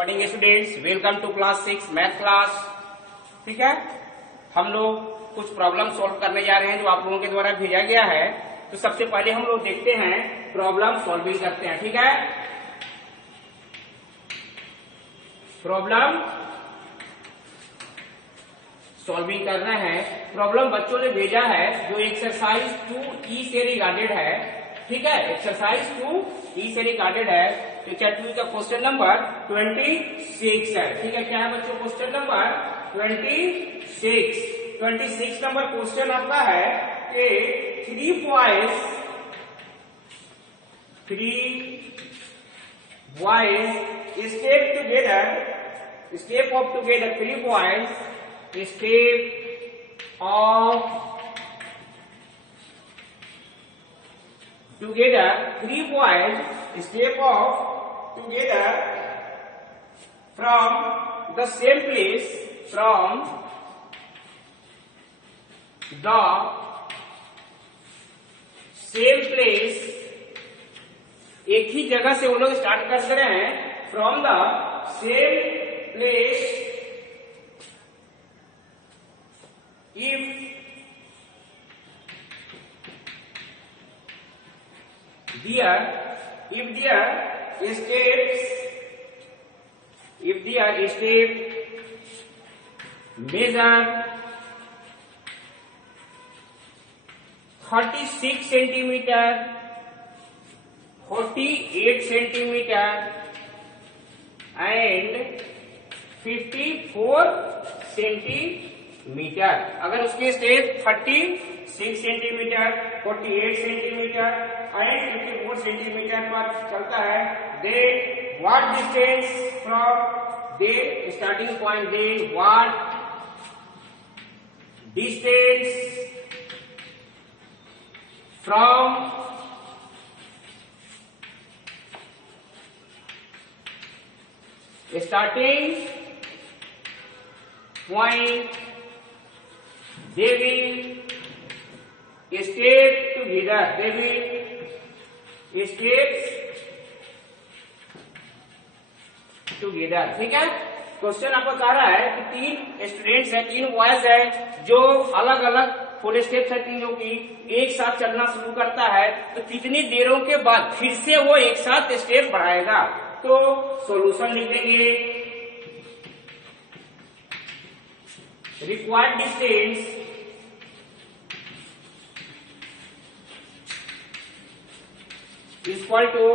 Morning students, welcome to class 6 math class. ठीक है, हम लोग कुछ प्रॉब्लम सॉल्व करने जा रहे हैं जो आप लोगों के द्वारा भेजा गया है। तो सबसे पहले हम लोग देखते हैं, प्रॉब्लम सॉल्विंग करते हैं। ठीक है, प्रॉब्लम सॉल्विंग करना है। प्रॉब्लम बच्चों ने भेजा है जो एक्सरसाइज 2E से रिगार्डेड है। ठीक है, एक्सरसाइज 2E से रिगार्डेड है। तो चैप्टर का क्वेश्चन नंबर 26 है। ठीक है, क्या है बच्चों क्वेश्चन नंबर 26 नंबर क्वेश्चन आपका है कि three boys step of together, three boys step of together, three boys step off together from the same place, from the same place, एक ही जगह से वो लोग स्टार्ट कर रहे हैं। From the same place if their step measure 36 centimeter, 48 centimeter and 54 centimetre. अगर उसके step 36 centimetre, 48 centimetre and 54 centimetre पर चलता है, then what distance from the starting point, then what distance from starting point they will step together, they will step together। ठीक है, question आपको कह रहा है कि तीन स्टूडेंट्स हैं, तीन बॉयज हैं जो अलग अलग फोर स्टेप्स है तीनों की, एक साथ चलना शुरू करता है। तो कितनी देरों के बाद फिर से वो एक साथ स्टेप बढ़ाएगा। तो सॉल्यूशन लिख देंगे, required distance equal to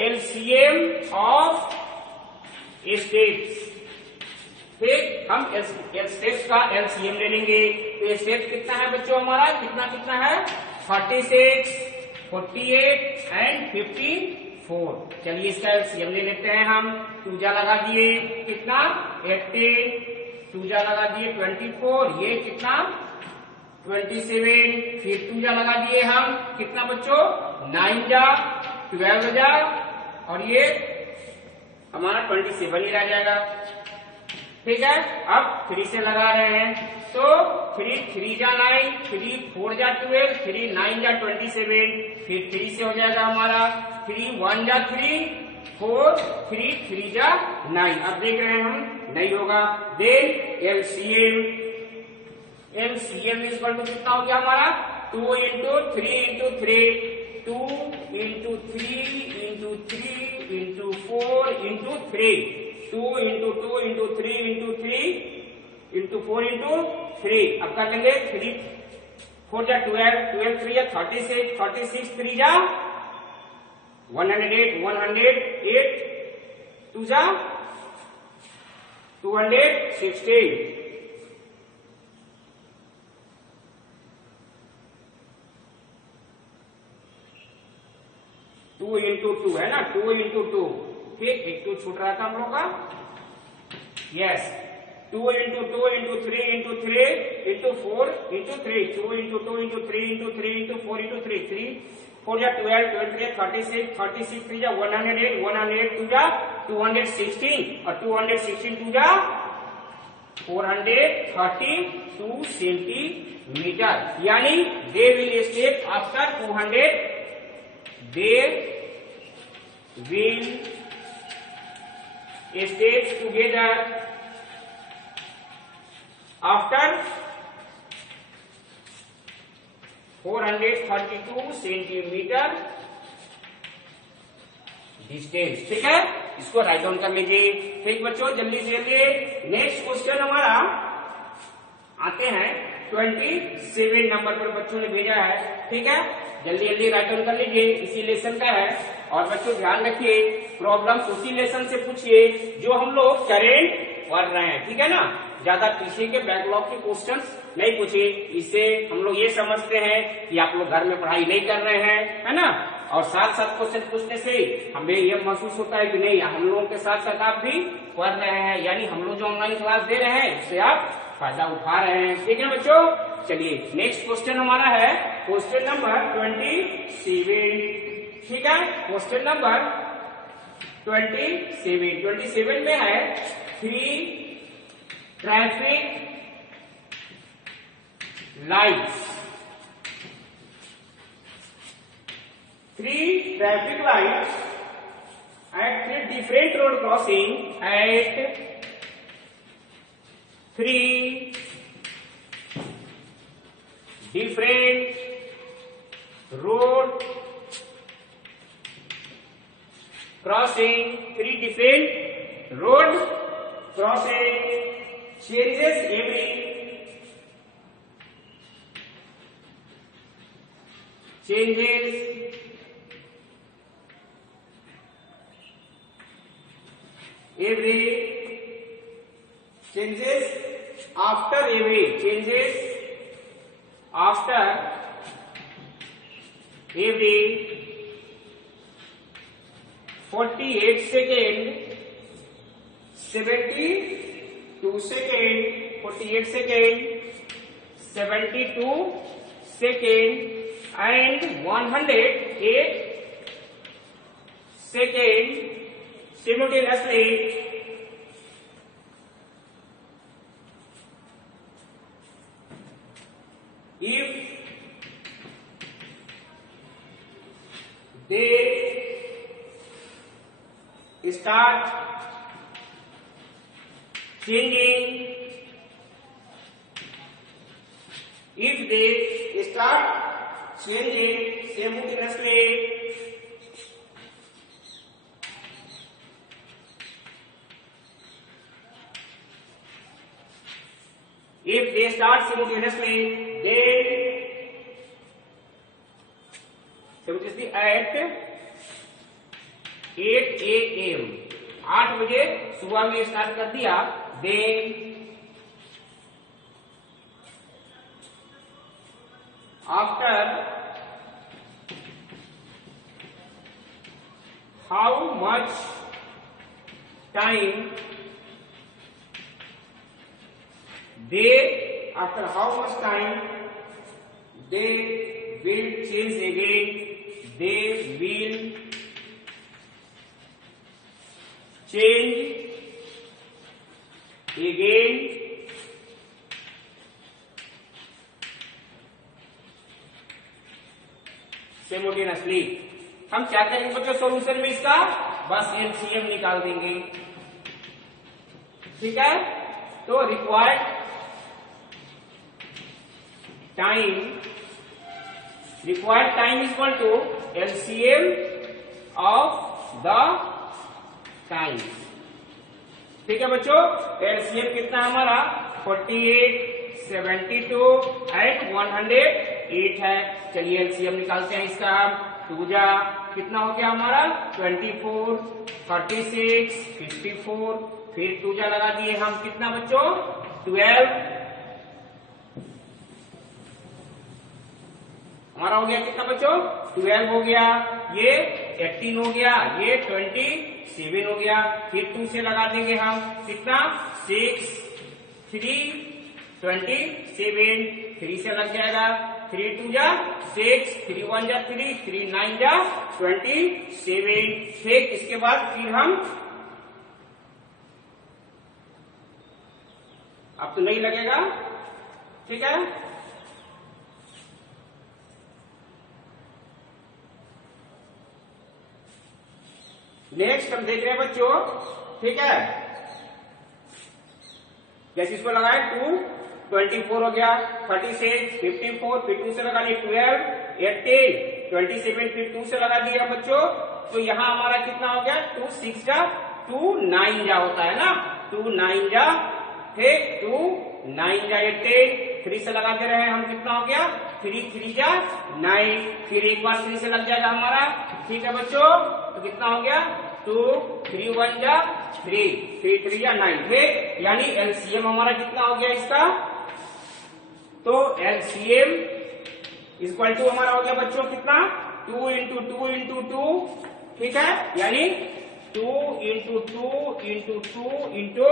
LCM of steps. फिर हम स्टेप्स का LCM ले लेंगे। तो स्टेप कितना है बच्चों हमारा, कितना है 36, 48 एंड 54। चलिए इसका LCM ले लेते हैं हम। टूजा लगा दिए, कितना 18, टूजा लगा दिए 24, ये कितना 27, फिर टूजा लगा दिए हम, कितना बच्चों 9 जा 12 जा, और ये हमारा 27 ही रह जाएगा। ठीक है, अब 3 से लगा रहे हैं। तो 3 जा 9, 3 4 जा 12, 3 9 जा 27, फिर 3 से हो जाएगा हमारा 3 1 जा 3 4, 3 जा 9। अब देख रहे हैं हम नहीं होगा। देन LCM इक्वल टू कितना हो गया हमारा 2 into 3 into 3, 2 into 3 into 3 into 4 into 3, 2 into 2 into 3 into 3 into 4 into 3। अब कर लेंगे 3 4 जा 12, 12 3 जा 36, 36 3 जा 108, 108 2 जा 216। 2 इंटू 2 है ना, 2 इंटू 2। ठीक, एक 2 छूट रहा था हम लोग का। Yes, 2 into 2 into 3 into 3 into 4 into 3, 2 into 2 into 3 into 3 into 4 into 3, 3 4 जा 12, 12 3 36, 36 3 जा 108, 108 2 जा 216, और 216 2 जा 432 सेंटीमीटर। यानी they will step after 200, they will stays together after 432 centimetre distance. ठीक है, इसको राइट डाउन कर लीजिए। ठीक बच्चों, जल्दी से जल्दी नेक्स्ट क्वेश्चन हमारा आते हैं 27 नंबर पर बच्चों ने भेजा है। ठीक है, जल्दी जल्दी राइट डाउन कर लीजिए, इसी लेसन का है। और बच्चों ध्यान रखिए, प्रॉब्लम उसी लेसन से पूछिए जो हम लोग करेंट पढ़ रहे हैं। ठीक है ना, ज्यादा पीछे के बैकलॉग के क्वेश्चंस नहीं पूछिए। इससे हम लोग ये समझते हैं कि आप लोग घर में पढ़ाई नहीं कर रहे हैं, है ना। और साथ साथ क्वेश्चन पूछने से हमें यह महसूस होता है कि नहीं, हम लोगों के साथ साथ आप भी पढ़ रहे हैं, यानी हम लोग जो ऑनलाइन क्लास दे रहे हैं उससे आप फायदा उठा रहे हैं। ठीक है बच्चों, चलिए नेक्स्ट क्वेश्चन हमारा है क्वेश्चन नंबर 27। ठीक है, क्वेश्चन नंबर 27 में है 3 traffic lights. 3 traffic lights at 3 different road crossing at 3 different road crossing, 3 different road crossing changes every after every 48 second, 72 second, 48 second, 72 second and 108 second simultaneously if they start changing, simultaneously then simultaneously at 8 AM 8 बजे सुबह में start कर दिया। then after how much time they will change again, they will change again simultaneously। हम क्या करेंगे बच्चों solution में इसका बस एलसीएम निकाल देंगे। ठीक है, तो required time is equal to LCM of the time. ठीक है बच्चों, एलसीएम कितना हमारा 48, 72 एंड 108 है। चलिए एलसीएम निकालते हैं इसका। 2 जा कितना हो गया हमारा 24, 36, 54, फिर 2 जा लगा दिए हम, कितना बच्चों 12 हमारा हो गया। कितना बच्चों 12 हो गया, ये 18 हो गया, ये 27 हो गया। फिर 2 से लगा देंगे हम, कितना 6, 3, 27, 3 से लग जाएगा, 3 2 जा 6, 3 1 जा 3, 3 9 जा 27। ठीक, इसके बाद फिर हम अब तो नहीं लगेगा। ठीक है, नेक्स्ट हम देख रहे हैं बच्चों ठीक है, जैसे इसको लगाए 2 24 हो गया, 36 54, फिर 2 से लगा लिए 12 18 27, फिर 2 से लगा दिया बच्चों, तो यहाँ हमारा कितना हो गया 2 6 जा 2 9 जा होता है ना, 2 9 जा, ठीक 2 9 जा 18, 3 से लगा दे रहे हैं हम, कितना हो गया 3 3 जा 9, फिर एक बार 3 से लग जाएगा हमारा, ठीक है बच्चों, तो कितना हो गया 2 3 1 जा 3 3 3 जा 9, ठीक, यानी एलसीएम हमारा कितना हो गया इसका, तो एलसीएम इक्वल टू हमारा हो गया बच्चों कितना 2 इंटू 2 इंटू 2, ठीक है, यानी 2 into 2 into 2 into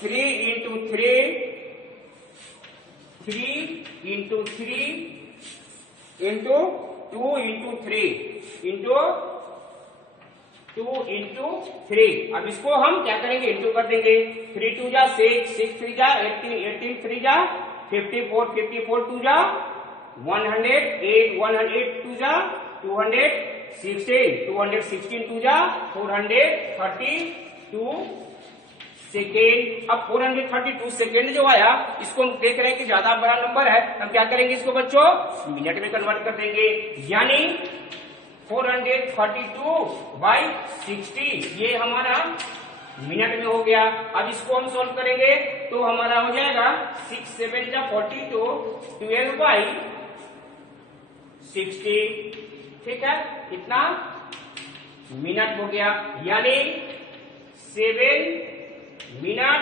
3 into 3 3 into 3 into 2 into 3 into 2 into 3, अब इसको हम क्या करेंगे इंटू कर देंगे, 3 2 जा 6 6 3 जा 18 18 3 जा 54 54 2 जा 108 108 2 जा 216 216 2 जा 432 सेकेंड। अब 432 सेकेंड जो आया इसको हम देख रहे हैं कि ज्यादा बड़ा नंबर है, हम क्या करेंगे इसको बच्चों मिनट में कन्वर्ट कर देंगे, यानी 432/60 ये हमारा मिनट में हो गया। अब इसको हम सॉल्व करेंगे तो हमारा हो जाएगा 6 7 जा 42 12/60, ठीक है, कितना मिनट हो गया, यानी 7 मिनट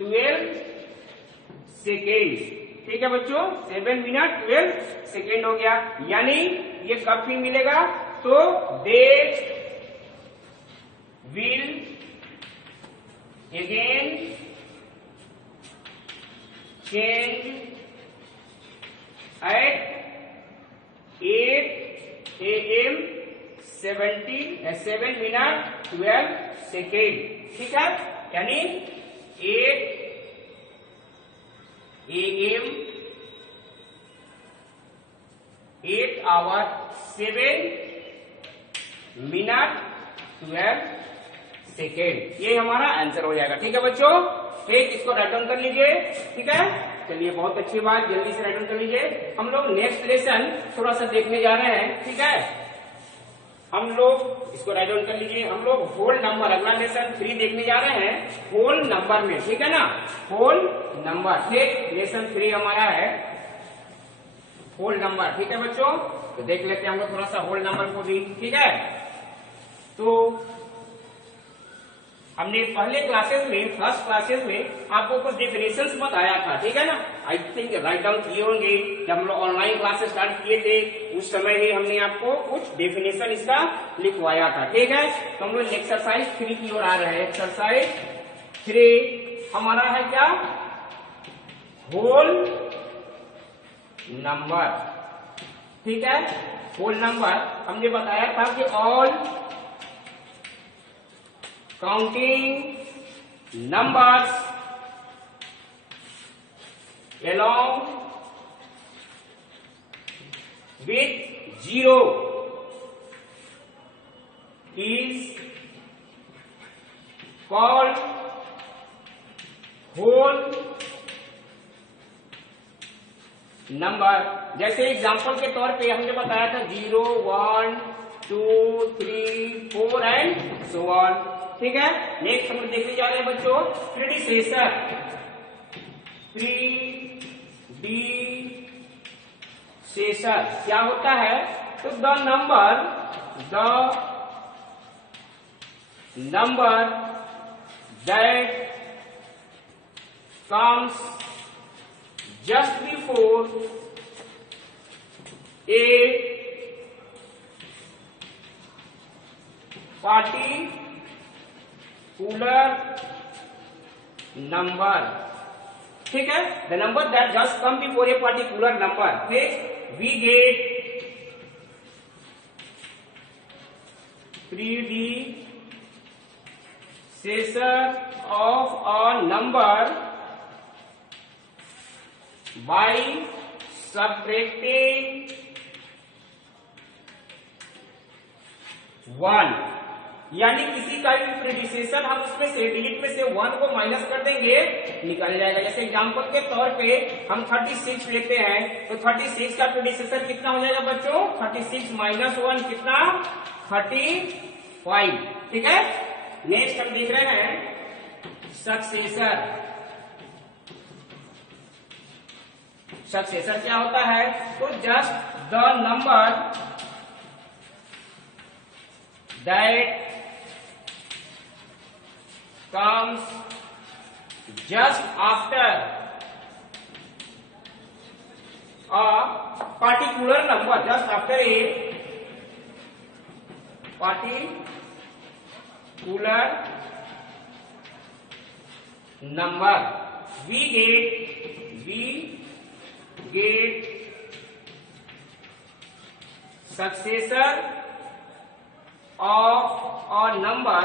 12 सेकेंड, ठीक है बच्चों 7 मिनट 12 सेकेंड हो गया, यानी ये कब फिर मिलेगा, तो they will again change at 8 AM 7 minute 12 second, ठीक है, यानी 8 AM 8 आवर 7 मिनट 12 सेकेंड, ये हमारा आंसर हो जाएगा, ठीक है बच्चों, ठीक, इसको राइट डाउन कर लीजिए, ठीक है, चलिए बहुत अच्छी बात, जल्दी से राइट डाउन कर लीजिए। हम लोग नेक्स्ट लेसन थोड़ा सा देखने जा रहे हैं, ठीक है, हम लोग इसको राइट डाउन कर लीजिए, हम लोग होल नंबर अगला लेसन 3 देखने जा रहे हैं होल नंबर में, ठीक है ना, होल नंबर, ठीक, लेसन 3 हमारा है होल नंबर, ठीक है बच्चों, तो देख लेते हैं हम लोग थोड़ा सा होल नंबर को भी, ठीक है। तो हमने पहले क्लासेस में फर्स्ट क्लासेस में आपको कुछ डेफिनेशंस बताया था, ठीक है ना, आई थिंक राइट डाउन किए होंगे, जब हम लोग ऑनलाइन क्लासेस स्टार्ट किए थे उस समय ही हमने आपको कुछ डेफिनेशन इसका लिखवाया था, ठीक है। तो हम लोग एक्सरसाइज 3 की ओर आ रहे हैं, एक्सरसाइज 3 हमारा है क्या, होल नंबर, ठीक है, होल नंबर हमने बताया था कि all counting numbers along with 0 is called whole number. जैसे एग्जांपल के तौर पे हमने बताया था 0 1 2 3 4 एंड सो ऑन, ठीक है। नेक्स्ट हम लोग देखने जा रहे हैं बच्चों प्रीडिसेसर, प्रीडिसेसर क्या होता है, तो the number that comes just before a particular number, ठीक है, the number that just come before a particular number, okay, we get predecessor of a number by subtracting 1, यानी किसी का भी प्रीडिसेसर हम उसमें से डिजिट में से 1 को माइनस कर देंगे, निकल जाएगा। जैसे एग्जांपल के तौर पे हम 36 लेते हैं, तो 36 का प्रीडिसेसर कितना हो जाएगा बच्चों? 36 माइनस 1 कितना? 35। ठीक है। नेक्स्ट हम देख रहे हैं सक्सेसर। सक्सेसर क्या होता है? तो just the number that comes just after a particular number, just after a particular number, we get successor of a number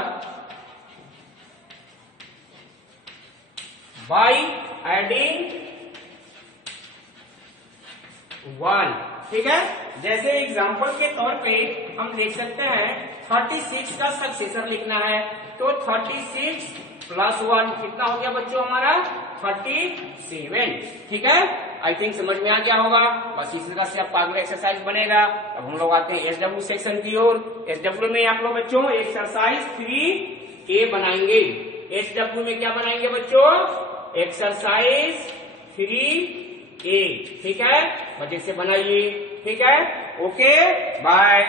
by adding 1। ठीक है। जैसे एग्जांपल के तौर पे हम लिख सकते हैं 36 का सक्सेसर लिखना है, तो 36 प्लस 1 कितना हो गया बच्चों हमारा? 37। ठीक है। आई थिंक समझ में आ गया होगा। बस इस तरह से आपका अगला एक्सरसाइज बनेगा। अब हम लोग आते हैं SW सेक्शन की ओर। SW में आप लोग बच्चों एक्सरसाइज 3A बनाएंगे। SW में क्या बनाएंगे बच्चों? Exercise 3A। ठीक है, मजे से बनाइए। ठीक है, ओके बाय।